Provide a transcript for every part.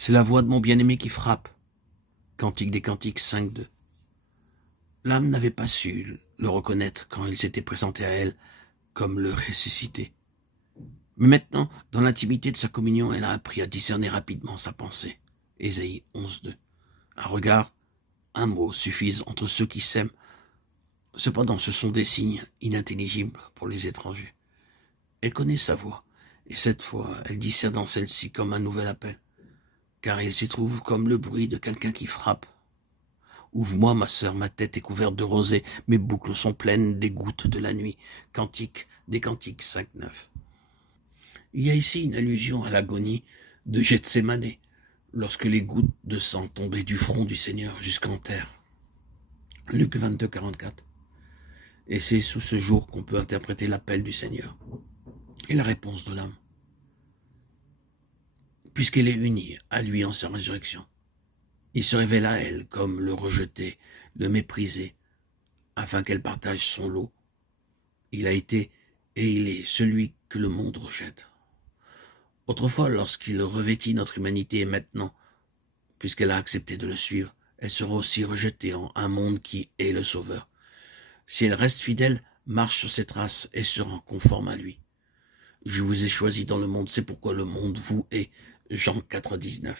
C'est la voix de mon bien-aimé qui frappe. Cantique des Cantiques 5.2. L'âme n'avait pas su le reconnaître quand il s'était présenté à elle comme le ressuscité. Mais maintenant, dans l'intimité de sa communion, elle a appris à discerner rapidement sa pensée. Ésaïe 11.2. Un regard, un mot suffisent entre ceux qui s'aiment. Cependant, ce sont des signes inintelligibles pour les étrangers. Elle connaît sa voix, et cette fois, elle discerne dans celle-ci comme un nouvel appel, car il s'y trouve comme le bruit de quelqu'un qui frappe. Ouvre-moi, ma sœur, ma tête est couverte de rosée, mes boucles sont pleines des gouttes de la nuit. Cantique des Cantiques 5.9. Il y a ici une allusion à l'agonie de Gethsémane, lorsque les gouttes de sang tombaient du front du Seigneur jusqu'en terre. Luc 22.44. Et c'est sous ce jour qu'on peut interpréter l'appel du Seigneur et la réponse de l'âme, puisqu'elle est unie à lui en sa résurrection. Il se révèle à elle comme le rejeté, le méprisé, afin qu'elle partage son lot. Il a été et il est celui que le monde rejette. Autrefois, lorsqu'il revêtit notre humanité, et maintenant, puisqu'elle a accepté de le suivre, elle sera aussi rejetée en un monde qui est le Sauveur. Si elle reste fidèle, marche sur ses traces et se rend conforme à lui. Je vous ai choisi dans le monde, c'est pourquoi le monde vous est. Jean 4.19.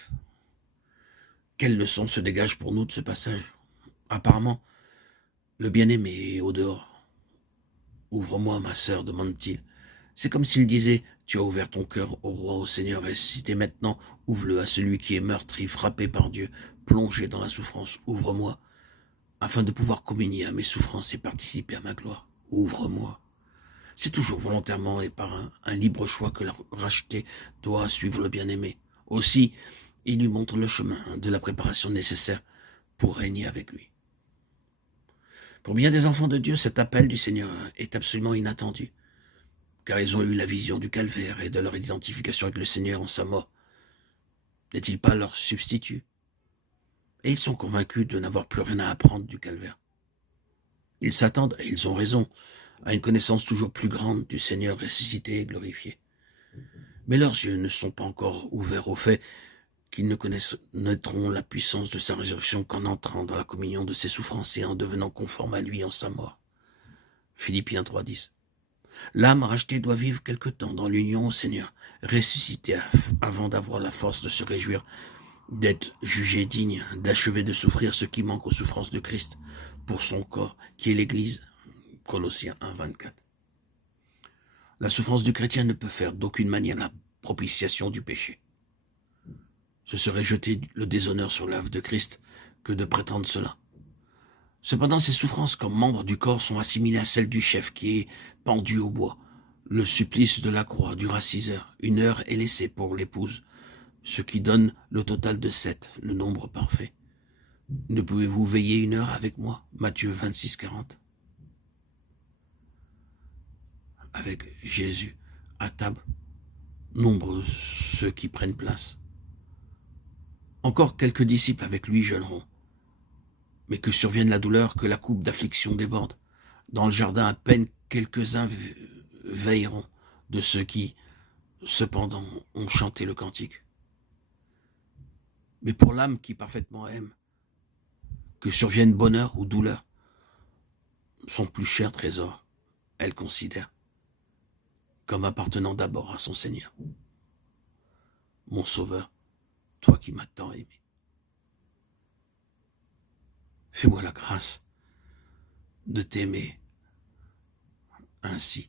Quelle leçon se dégage pour nous de ce passage? Apparemment, le bien-aimé est au dehors. Ouvre-moi, ma sœur, demande-t-il. C'est comme s'il disait, tu as ouvert ton cœur au roi, au Seigneur ressuscité, maintenant, ouvre-le à celui qui est meurtri, frappé par Dieu, plongé dans la souffrance. Ouvre-moi, afin de pouvoir communier à mes souffrances et participer à ma gloire. Ouvre-moi. C'est toujours volontairement et par un libre choix que la rachetée doit suivre le bien-aimé. Aussi, il lui montre le chemin de la préparation nécessaire pour régner avec lui. Pour bien des enfants de Dieu, cet appel du Seigneur est absolument inattendu, car ils ont eu la vision du calvaire et de leur identification avec le Seigneur en sa mort. N'est-il pas leur substitut? Et ils sont convaincus de n'avoir plus rien à apprendre du calvaire. Ils s'attendent, et ils ont raison, à une connaissance toujours plus grande du Seigneur ressuscité et glorifié. Mais leurs yeux ne sont pas encore ouverts au fait qu'ils ne connaîtront la puissance de sa résurrection qu'en entrant dans la communion de ses souffrances et en devenant conforme à lui en sa mort. Philippiens 3.10. L'âme rachetée doit vivre quelque temps dans l'union au Seigneur, ressuscitée avant d'avoir la force de se réjouir, d'être jugée digne, d'achever de souffrir ce qui manque aux souffrances de Christ pour son corps, qui est l'Église. Colossiens 1.24. La souffrance du chrétien ne peut faire d'aucune manière la propitiation du péché. Ce serait jeter le déshonneur sur l'œuvre de Christ que de prétendre cela. Cependant, ces souffrances comme membres du corps sont assimilées à celles du chef qui est pendu au bois. Le supplice de la croix dura 6 heures. 1 heure est laissée pour l'épouse, ce qui donne le total de 7, le nombre parfait. Ne pouvez-vous veiller 1 heure avec moi? Matthieu 26.40. Avec Jésus à table, nombreux ceux qui prennent place. Encore quelques disciples avec lui jeûneront. Mais que survienne la douleur, que la coupe d'affliction déborde. Dans le jardin, à peine quelques-uns veilleront de ceux qui, cependant, ont chanté le cantique. Mais pour l'âme qui parfaitement aime, que survienne bonheur ou douleur, son plus cher trésor, elle considère comme appartenant d'abord à son Seigneur. Mon Sauveur, toi qui m'as tant aimé, fais-moi la grâce de t'aimer ainsi